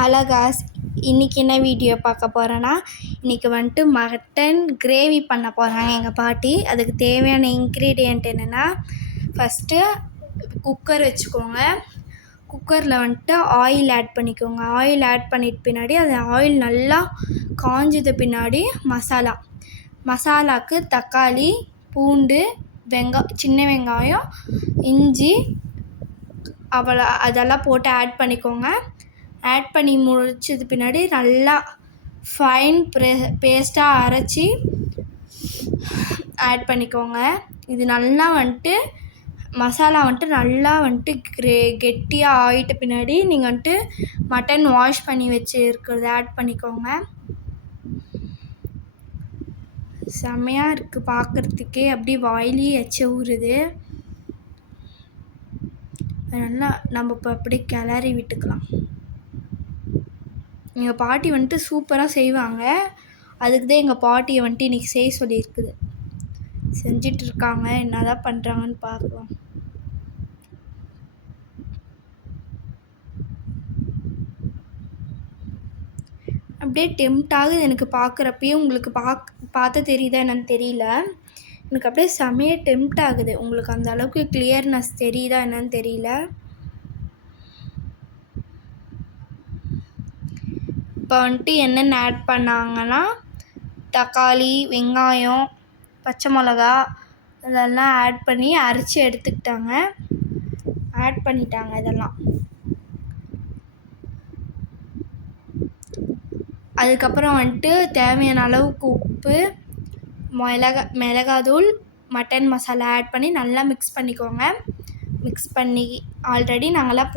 அழகாஸ் இன்றைக்கி என்ன வீடியோ பார்க்க போகிறேன்னா, இன்றைக்கி வந்துட்டு மட்டன் கிரேவி பண்ண போகிறாங்க எங்கள் பாட்டி. அதுக்கு தேவையான இன்க்ரீடியண்ட் என்னென்னா, ஃபஸ்ட்டு குக்கர் வச்சுக்கோங்க. குக்கரில் வந்துட்டு ஆயில் ஆட் பண்ணிக்கோங்க. ஆயில் ஆட் பண்ணிட்டு பின்னாடி அந்த ஆயில் நல்லா காஞ்சது பின்னாடி மசாலாவுக்கு தக்காளி, பூண்டு, சின்ன வெங்காயம், இஞ்சி அதெல்லாம் போட்டு ஆட் பண்ணிக்கோங்க. ஆட் பண்ணி முடிச்சது பின்னாடி நல்லா ஃபைன் பேஸ்ட்டாக அரைச்சி ஆட் பண்ணிக்கோங்க. இது நல்லா வந்துட்டு மசாலா வந்துட்டு நல்லா வந்துட்டு கெட்டியாக ஆகிட்ட பின்னாடி நீங்கள் வந்துட்டு மட்டன் வாஷ் பண்ணி வச்சுருக்கிறத ஆட் பண்ணிக்கோங்க. செம்மையாக இருக்குது பார்க்குறதுக்கே, அப்படியே வாயிலே எச்ச ஊறுது. நல்லா நம்ம இப்போ அப்படியே கிளறி விட்டுக்கலாம். எங்கள் பாட்டி வந்துட்டு சூப்பராக செய்வாங்க. அதுக்கு தான் எங்கள் பாட்டியை வந்துட்டு இன்றைக்கி செய்ய சொல்லியிருக்குது. செஞ்சிட்ருக்காங்க. என்ன தான் பண்ணுறாங்கன்னு பார்க்கலாம். அப்படியே டெம்ட் ஆகுது எனக்கு பார்க்குறப்பயே. உங்களுக்கு பார்த்து தெரியுதா என்னன்னு தெரியல. எனக்கு அப்படியே செமையாக டெம்ட் ஆகுது. உங்களுக்கு அந்த அளவுக்கு கிளியர்னஸ் தெரியுதா என்னன்னு தெரியல. இப்போ வந்துட்டு என்னென்ன ஆட் பண்ணாங்கன்னா, தக்காளி, வெங்காயம், பச்சை மிளகா இதெல்லாம் ஆட் பண்ணி அரைச்சி ஆட் பண்ணிட்டாங்க. இதெல்லாம் அதுக்கப்புறம் வந்துட்டு தேவையான அளவுக்கு உப்பு, மிளகாத்தூள், மட்டன் மசாலா ஆட் பண்ணி நல்லா மிக்ஸ் பண்ணிக்கோங்க. மிக்ஸ் பண்ணி ஆல்ரெடி நாங்கள்லாம்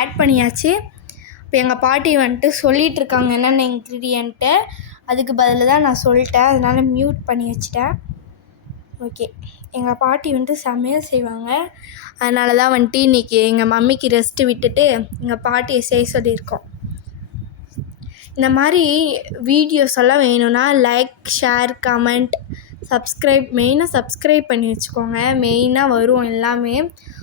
ஆட் பண்ணியாச்சு. இப்போ எங்கள் பாட்டி வந்துட்டு சொல்லிகிட்ருக்காங்க என்னென்ன இன்க்ரீடியண்ட்டு. அதுக்கு பதில் தான் நான் சொல்லிட்டேன். அதனால் மியூட் பண்ணி வச்சிட்டேன். ஓகே, எங்கள் பாட்டி வந்துட்டு செம்மையாக செய்வாங்க. அதனால தான் வந்துட்டு இன்றைக்கி எங்கள் மம்மிக்கு ரெஸ்ட்டு விட்டுட்டு எங்கள் பாட்டியை செய்ய சொல்லியிருக்கோம். இந்த மாதிரி வீடியோஸ் எல்லாம் வேணும்னா லைக், ஷேர், கமெண்ட், மெயினாக சப்ஸ்கிரைப் பண்ணி வச்சுக்கோங்க. மெயினாக வரும் எல்லாமே.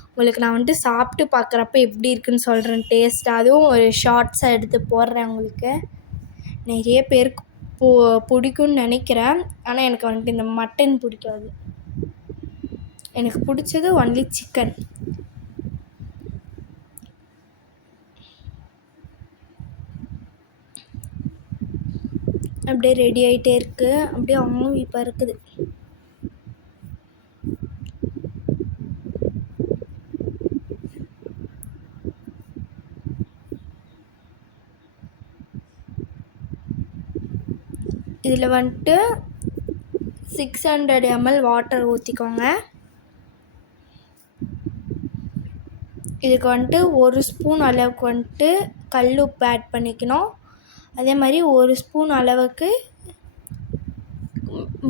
உங்களுக்கு நான் வந்துட்டு சாப்பிட்டு பார்க்குறப்ப எப்படி இருக்குதுன்னு சொல்கிறேன் டேஸ்ட்டாக. அதுவும் ஒரு ஷார்ட்ஸாக எடுத்து போடுறேன். உங்களுக்கு நிறைய பேருக்கு பிடிக்கும்னு நினைக்கிறேன். ஆனால் எனக்கு வந்துட்டு இந்த மட்டன் பிடிக்காது. எனக்கு பிடிச்சது ஒன்லி சிக்கன். அப்படியே ரெடி ஆகிட்டே இருக்குது. அப்படியே ஆவி பறக்குது. இதில் வந்துட்டு 600 ml வாட்டர் ஊற்றிக்கோங்க. இதுக்கு வந்துட்டு 1 ஸ்பூன் அளவுக்கு வந்துட்டு கல் உப்பு ஆட் பண்ணிக்கணும். அதே மாதிரி 1 ஸ்பூன் அளவுக்கு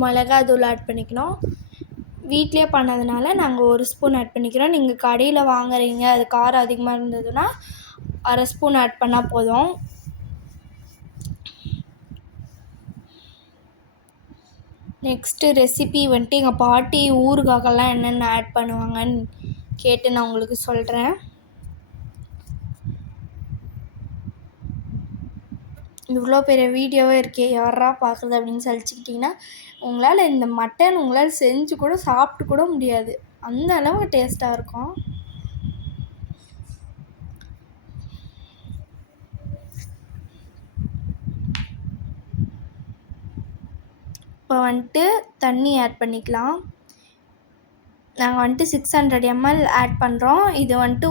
மிளகாத்தூள் ஆட் பண்ணிக்கணும். வீட்டிலே பண்ணதுனால நாங்கள் 1 ஸ்பூன் ஆட் பண்ணிக்கிறோம். நீங்கள் கடையில் வாங்குறீங்க, அது காரம் அதிகமாக இருந்ததுன்னா 1/2 ஸ்பூன் ஆட் பண்ணால் போதும். நெக்ஸ்ட்டு ரெசிபி வந்துட்டு எங்கள் பாட்டி ஊறுகாக்கெல்லாம் என்னென்ன ஆட் பண்ணுவாங்கன்னு கேட்டு நான் உங்களுக்கு சொல்கிறேன். இவ்வளோ பெரிய வீடியோவே இருக்கே, யாரா பார்க்குறது அப்படின்னு சலிச்சுக்கிட்டிங்கன்னா, உங்களால் இந்த மட்டன் செஞ்சு கூட சாப்பிட்டு கூட முடியாது. அந்த அளவுக்கு டேஸ்ட்டாக இருக்கும். இப்போ வந்துட்டு தண்ணி ஆட் பண்ணிக்கலாம். நாங்கள் வந்துட்டு 600 ml ஆட் பண்ணுறோம். இது வந்துட்டு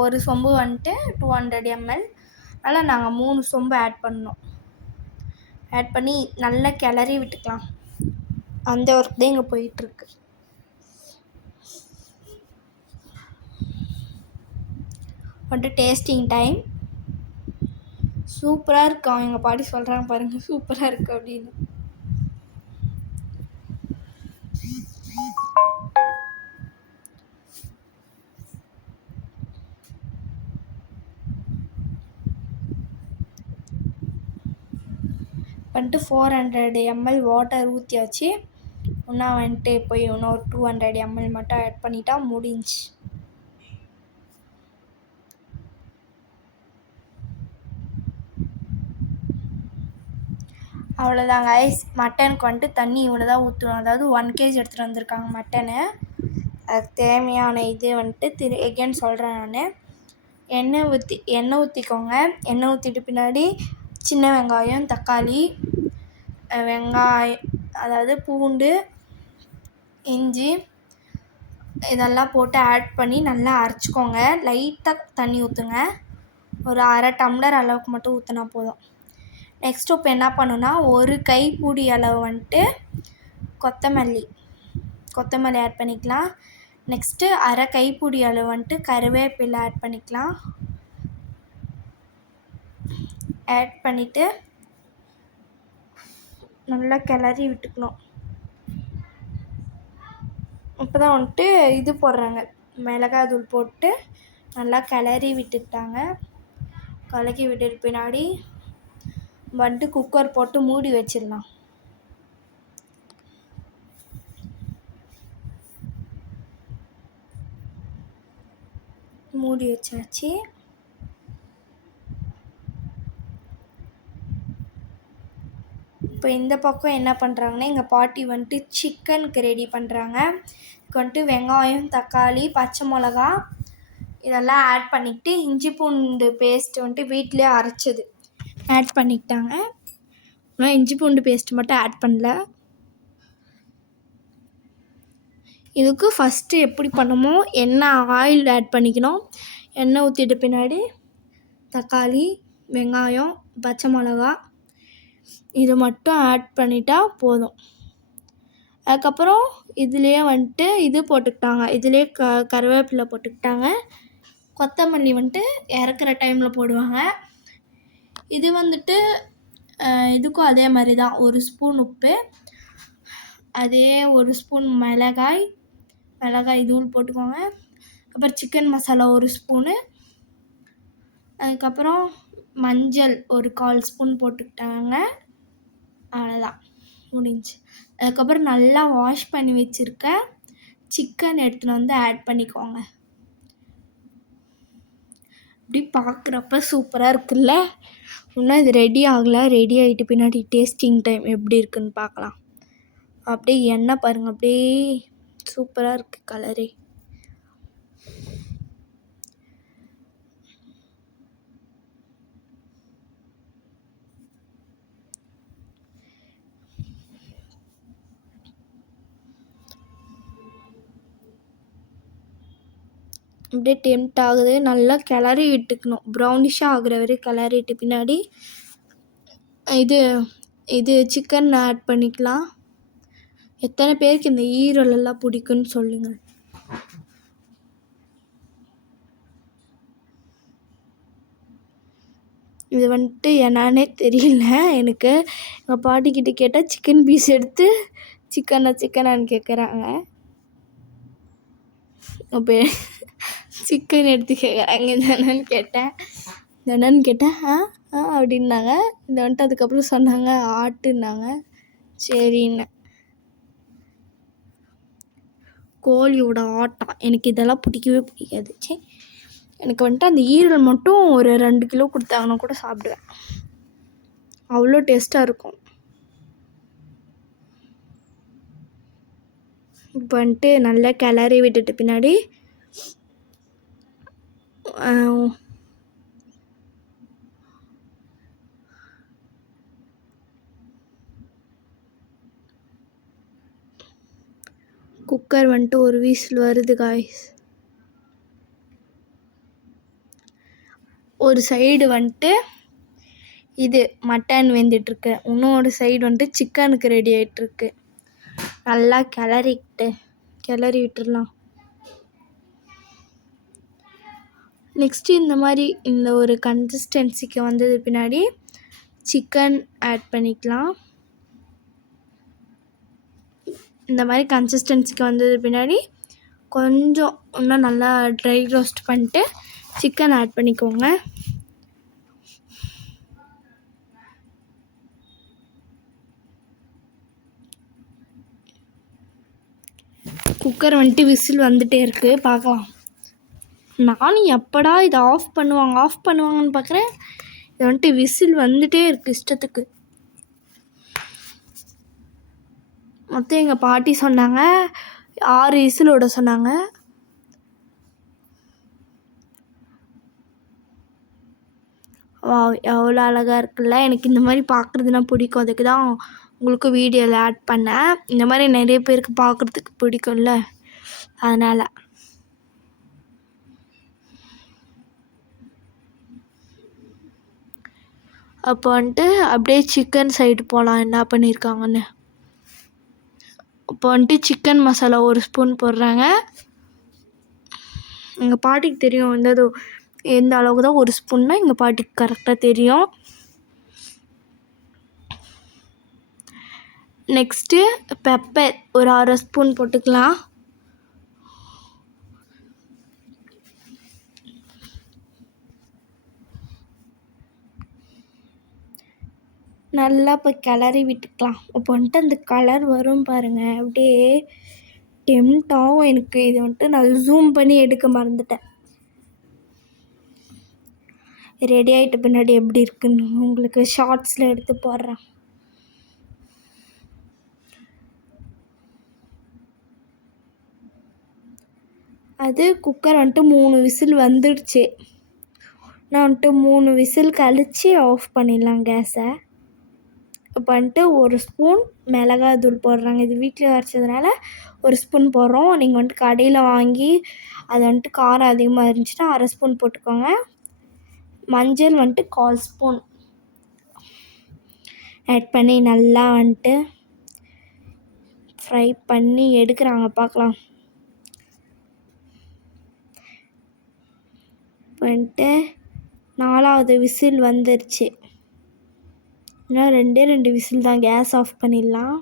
ஒரு சொம்பு வந்துட்டு 200 ml. அதனால் நாங்கள் 3 சொம்பு ஆட் பண்ணோம். ஆட் பண்ணி நல்லா கிளறி விட்டுக்கலாம். அந்த ஒர்க் தான் இங்கே போயிட்டுருக்கு. வந்துட்டு டேஸ்டிங் டைம். சூப்பராக இருக்கும். எங்கள் பாட்டி சொல்கிறாங்க பாருங்கள், சூப்பராக இருக்குது அப்படின்னு. வந்துட்டு 400 ml வாட்டர் ஊற்றியாச்சு. இன்னும் வந்துட்டு போய் இன்னும் 200 ml மட்டும் ஆட் பண்ணிட்டா முடிஞ்சு. அவ்வளோதான் கைஸ். மட்டனுக்கு வந்துட்டு தண்ணி இவ்வளோ தான் ஊற்றணும். அதாவது 1 kg எடுத்துகிட்டு வந்திருக்காங்க மட்டனு. அதுக்கு தேவையான இது வந்துட்டு எகெயின் சொல்கிறேன் நான். எண்ணெய் ஊற்றிக்கோங்க. எண்ணெய் ஊற்றிட்டு பின்னாடி சின்ன வெங்காயம், தக்காளி, வெங்காயம் அதாவது பூண்டு, இஞ்சி இதெல்லாம் போட்டு ஆட் பண்ணி நல்லா அரைச்சிக்கோங்க. லைட்டாக தண்ணி ஊற்றுங்க. ஒரு 1/2 டம்ளர் அளவுக்கு மட்டும் ஊற்றினா போதும். நெக்ஸ்ட்டு இப்போ என்ன பண்ணுன்னா, ஒரு கைப்பிடி அளவு வந்துட்டு கொத்தமல்லி ஆட் பண்ணிக்கலாம். நெக்ஸ்ட்டு 1/2 கைப்பிடி அளவு வந்துட்டு கருவேப்பிலை ஆட் பண்ணிக்கலாம். ஆட் பண்ணிவிட்டு நல்லா கிளறி விட்டுக்கணும். இப்போ தான் வந்துட்டு இது போடுறாங்க, மிளகாய் தூள் போட்டு நல்லா கிளறி விட்டுட்டாங்க. கலக்கி விட்டுட்டு பின்னாடி வந்துட்டு குக்கர் போட்டு மூடி வச்சிடலாம். மூடி வச்சாச்சு. இப்போ இந்த பக்கம் என்ன பண்ணுறாங்கன்னா, எங்கள் பாட்டி வந்துட்டு சிக்கனுக்கு ரெடி பண்ணுறாங்க. இதுக்கு வந்துட்டு வெங்காயம், தக்காளி, பச்சை மிளகா இதெல்லாம் ஆட் பண்ணிக்கிட்டு இஞ்சி பூண்டு பேஸ்ட்டு வந்துட்டு வீட்டிலே அரைச்சது ஆட் பண்ணிக்கிட்டாங்க. ஆனால் இஞ்சி பூண்டு பேஸ்ட்டு மட்டும் ஆட் பண்ணல. இதுக்கு ஃபஸ்ட்டு எப்படி பண்ணுமோ ஆயில் ஆட் பண்ணிக்கணும். எண்ணெய் ஊற்றிட்டு பின்னாடி தக்காளி, வெங்காயம், பச்சை மிளகா இது மட்டும் ஆட் பண்ணிட்டா போதும். அதுக்கப்புறம் இதுலேயே வந்துட்டு இது போட்டுக்கிட்டாங்க. இதுலேயே கருவேப்பிலை போட்டுக்கிட்டாங்க. கொத்தமல்லி வந்துட்டு இறக்குற டைமில் போடுவாங்க. இது வந்துட்டு இதுக்கும் அதே மாதிரி தான். 1 ஸ்பூன் உப்பு, அதே 1 ஸ்பூன் மிளகாய் தூள் போட்டுக்கோங்க. அப்புறம் சிக்கன் மசாலா 1 ஸ்பூனு, அதுக்கப்புறம் மஞ்சள் ஒரு 1/4 ஸ்பூன் போட்டுக்கிட்டாங்க. அவ்வளோதான், முடிஞ்சு. அதுக்கப்புறம் நல்லா வாஷ் பண்ணி வச்சுருக்க சிக்கன் எடுத்துகிட்டு வந்து ஆட் பண்ணிக்கோங்க. இப்படி பார்க்குறப்ப சூப்பராக இருக்குல்ல. இன்னும் இது ரெடி ஆகலை. ரெடி ஆகிட்டு பின்னாடி டேஸ்டிங் டைம் எப்படி இருக்குன்னு பார்க்கலாம். அப்படியே எண்ணெய் பாருங்கள், அப்படியே சூப்பராக இருக்குது கலரே. அப்படியே டெம்ட் ஆகுது. நல்லா கிளறி விட்டுக்கணும். ப்ரௌனிஷாக ஆகுற வரையும் கிளறிட்டு பின்னாடி இது சிக்கன் ஆட் பண்ணிக்கலாம். எத்தனை பேருக்கு இந்த ஈரலெல்லாம் பிடிக்குன்னு சொல்லுங்கள். இது வந்துட்டு என்னன்னே தெரியல எனக்கு. எங்கள் பாட்டிக்கிட்ட கேட்டால் சிக்கன் பீஸ் எடுத்து சிக்கனான்னு கேட்குறாங்க. அப்போ சிக்கன் எடுத்து கேட்குறாங்க. என்னன்னு கேட்டேன் அப்படின்னாங்க. இந்த வந்துட்டு அதுக்கப்புறம் சொன்னாங்க ஆட்டுன்னாங்க. சரின்னு. கோழியோட ஆட்டா எனக்கு இதெல்லாம் பிடிக்கவே பிடிக்காது. சரி, எனக்கு வந்துட்டு அந்த ஈரல் மட்டும் ஒரு 2 கிலோ கொடுத்தாங்கன்னா கூட சாப்பிடுவேன். அவ்வளோ டேஸ்ட்டாக இருக்கும். இப்போ வந்துட்டு நல்லா கிளறி விட்டுட்டு பின்னாடி குக்கர் வந்துட்டு ஒரு விசில் வருது காய்ஸ். ஒரு சைடு வந்துட்டு இது மட்டன் வெந்துட்டுருக்கு, இன்னொரு சைடு வந்துட்டு சிக்கனுக்கு ரெடி ஆகிட்டுருக்கு. நல்லா கிளறி விட்டுடலாம். நெக்ஸ்ட்டு இந்த ஒரு கன்சிஸ்டன்சிக்கு வந்தது பின்னாடி சிக்கன் ஆட் பண்ணிக்கலாம். இந்த மாதிரி கன்சிஸ்டன்சிக்கு வந்தது பின்னாடி கொஞ்சம் இன்னும் நல்லா ட்ரை ரோஸ்ட் பண்ணிட்டு சிக்கன் ஆட் பண்ணிக்கோங்க. குக்கர் வந்துட்டு விசில் வந்துகிட்டே இருக்குது, பார்க்கலாம். நானும் எப்படா இதை ஆஃப் பண்ணுவாங்கன்னு பார்க்குறேன். இது வந்துட்டு விசில் வந்துகிட்டே இருக்குது இஷ்டத்துக்கு. மொத்தம் எங்கள் பாட்டி சொன்னாங்க 6 விசில் விட சொன்னாங்க. எவ்வளோ அழகாக இருக்குல்ல. எனக்கு இந்த மாதிரி பார்க்குறதுனா பிடிக்கும். அதுக்கு தான் உங்களுக்கு வீடியோவில் ஆட் பண்ணேன். இந்த மாதிரி நிறைய பேருக்கு பார்க்குறதுக்கு பிடிக்கும்ல, அதனால். அப்போ வந்துட்டு அப்படியே சிக்கன் சைடு போகலாம் என்ன பண்ணியிருக்காங்கன்னு. இப்போ வந்துட்டு சிக்கன் மசாலா 1 ஸ்பூன் போடுறாங்க. எங்கள் பாட்டிக்கு தெரியும் வந்து எந்த அளவுக்கு தான் 1 ஸ்பூன்னா எங்கள் பாட்டிக்கு கரெக்டாக தெரியும். நெக்ஸ்ட்டு பெப்பர் ஒரு 1/2 ஸ்பூன் போட்டுக்கலாம். நல்லா இப்போ கிளறி விட்டுக்கலாம். இப்போ வந்துட்டு அந்த கலர் வரும் பாருங்கள், அப்படியே டெம்ட் ஆகும் எனக்கு. இது வந்துட்டு நான் ஜூம் பண்ணி எடுக்க மறந்துட்டேன். ரெடி ஆகிட்ட பின்னாடி எப்படி இருக்குன்னு உங்களுக்கு ஷார்ட்ஸில் எடுத்து போடுறேன். அது குக்கர் வந்துட்டு 3 விசில் வந்துடுச்சு. நான் வந்துட்டு 3 விசில் கழித்து ஆஃப் பண்ணிடலாம் கேஸை. இப்போ வந்துட்டு 1 ஸ்பூன் மிளகாய் தூள் போடுறாங்க. இது வீட்டில் அரைச்சதுனால 1 ஸ்பூன் போடுறோம். நீங்கள் வந்துட்டு கடையில் வாங்கி அது வந்துட்டு காரம் அதிகமாக இருந்துச்சுன்னா 1/2 ஸ்பூன் போட்டுக்கோங்க. மஞ்சள் வந்துட்டு 1/4 ஸ்பூன் ஆட் பண்ணி நல்லா வந்துட்டு ஃப்ரை பண்ணி எடுக்கிறாங்க, பார்க்கலாம். வந்துட்டு 4வது விசில் வந்துருச்சு. இன்னும் 2 விசில் தான், கேஸ் ஆஃப் பண்ணிடலாம்.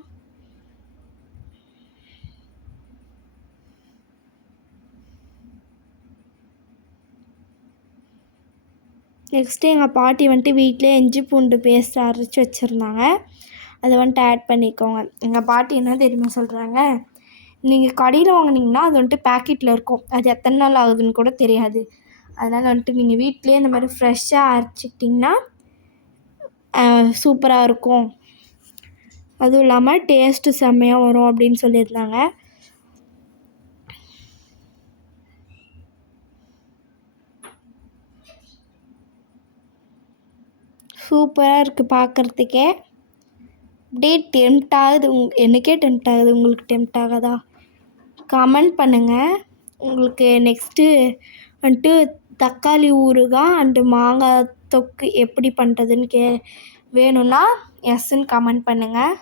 நெக்ஸ்ட்டு எங்கள் பாட்டி வந்துட்டு வீட்டிலே இஞ்சி பூண்டு பேஸ்ட் அரைச்சி வச்சுருந்தாங்க. அதை வந்துட்டு ஆட் பண்ணிக்கோங்க. எங்கள் பாட்டி என்ன தெரியுமா சொல்கிறாங்க, நீங்கள் கடையில் வாங்கினீங்கன்னா அது வந்துட்டு பேக்கெட்டில் இருக்கும், அது எத்தனை நாள் ஆகுதுன்னு கூட தெரியாது. அதனால் வந்துட்டு நீங்கள் வீட்டிலே இந்த மாதிரி ஃப்ரெஷ்ஷாக அரைச்சிக்கிட்டிங்கன்னா சூப்பராக இருக்கும். அதுவும் இல்லாமல் டேஸ்ட்டு செம்மையாக வரும் அப்படின்னு சொல்லியிருந்தாங்க. சூப்பராக இருக்குது பார்க்குறதுக்கே. அப்படியே டெம்ட் ஆகுது. எனக்கே டெம்ட் ஆகுது. உங்களுக்கு டெம்ட் ஆகாதா? கமெண்ட் பண்ணுங்கள். உங்களுக்கு நெக்ஸ்ட்டு வந்துட்டு தக்காளி ஊறுகாய் அண்டு மாங்காய் தொக்கு எப்படி பண்ணுறதுன்னு வேணும்னா எஸ்ன்னு கமெண்ட் பண்ணுங்கள்.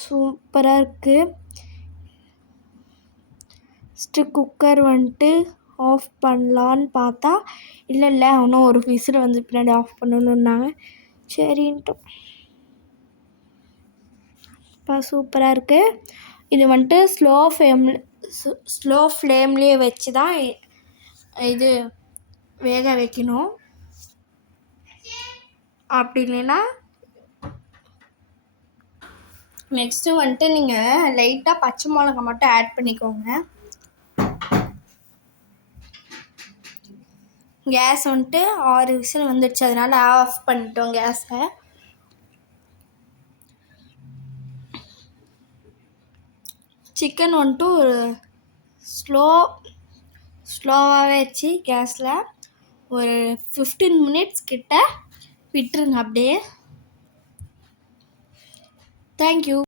சூப்பராக இருக்குது. ஃபஸ்ட்டு குக்கர் வந்துட்டு ஆஃப் பண்ணலான்னு பார்த்தா இல்லை இன்னும் 1 விசில் வந்து பின்னாடி ஆஃப் பண்ணணுன்னாங்க. சரின்ட்டு இப்போ சூப்பராக இருக்குது. இது வந்துட்டு ஸ்லோ ஃப்ளேம்லேயே வச்சு தான் இது வேக வைக்கணும். அப்படி இல்லைன்னா நெக்ஸ்ட்டு வந்துட்டு நீங்கள் லைட்டாக பச்சை மிளகா மட்டும் ஆட் பண்ணிக்கோங்க. கேஸ் வந்துட்டு 6 விசில் வந்துடுச்சு, அதனால் ஆஃப் பண்ணிட்டோம் கேஸை. சிக்கன் வந்துட்டு ஒரு ஸ்லோவாகவே வச்சு கேஸில் ஒரு 15 மினிட்ஸ் கிட்ட விட்டுருங்க அப்படியே. தேங்க்யூ.